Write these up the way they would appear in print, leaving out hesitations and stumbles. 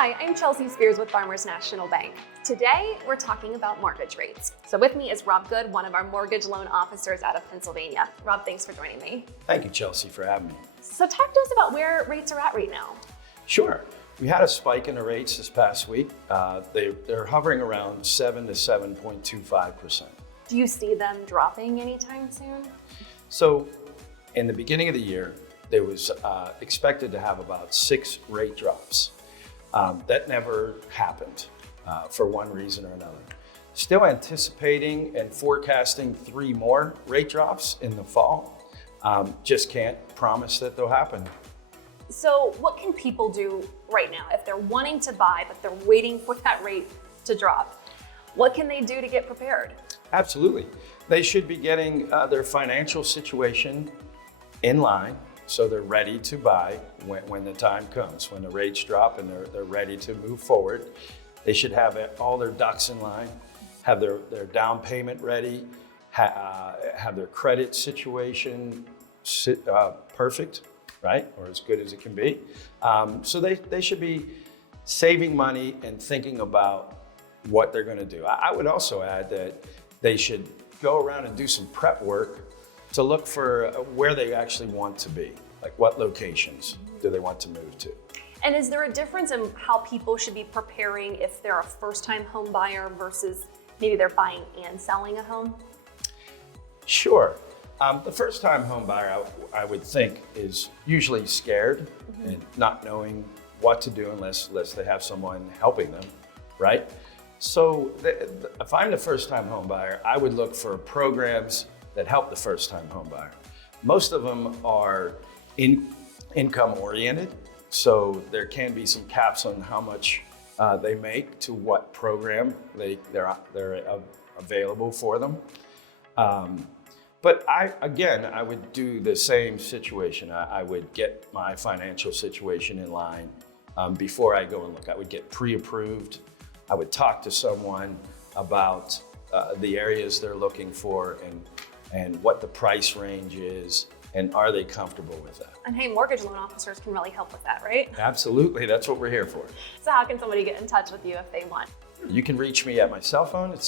Hi, I'm Chelsea Spears with Farmers National Bank. Today, we're talking about mortgage rates. So with me is Rob Good, one of our mortgage loan officers out of Pennsylvania. Rob, thanks for joining me. Thank you, Chelsea, for having me. So talk to us about where rates are at right now. Sure. We had a spike in the rates this past week. They're hovering around 7 to 7.25%. Do you see them dropping anytime soon? So in the beginning of the year, there was expected to have about 6 rate drops. That never happened for one reason or another. Still anticipating and forecasting 3 more rate drops in the fall. Just can't promise that they'll happen. So what can people do right now if they're wanting to buy, but they're waiting for that rate to drop? What can they do to get prepared? Absolutely. They should be getting their financial situation in line so they're ready to buy when the time comes, when the rates drop and they're ready to move forward. They should have all their ducks in line, have their down payment ready, have their credit situation perfect, right? Or as good as it can be. So they should be saving money and thinking about what they're gonna do. I would also add that they should go around and do some prep work to look for where they actually want to be, like what locations do they want to move to. And is there a difference in how people should be preparing if they're a first-time home buyer versus maybe they're buying and selling a home? Sure. The first-time home buyer, I would think, is usually scared and not knowing what to do unless they have someone helping them, right? So if I'm the first-time home buyer, I would look for programs that help the first-time home buyer. Most of them are income-oriented, so there can be some caps on how much they make to what program they're available for them. But I would do the same situation. I would get my financial situation in line before I go and look. I would get pre-approved. I would talk to someone about the areas they're looking for and what the price range is, and are they comfortable with that? And hey, mortgage loan officers can really help with that, right? Absolutely, that's what we're here for. So how can somebody get in touch with you if they want? You can reach me at my cell phone. It's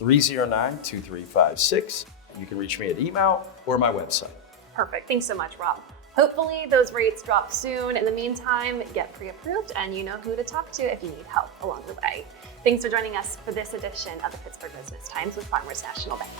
724-309-2356. You can reach me at email or my website. Perfect, thanks so much, Rob. Hopefully those rates drop soon. In the meantime, get pre-approved and you know who to talk to if you need help along the way. Thanks for joining us for this edition of the Pittsburgh Business Times with Farmers National Bank.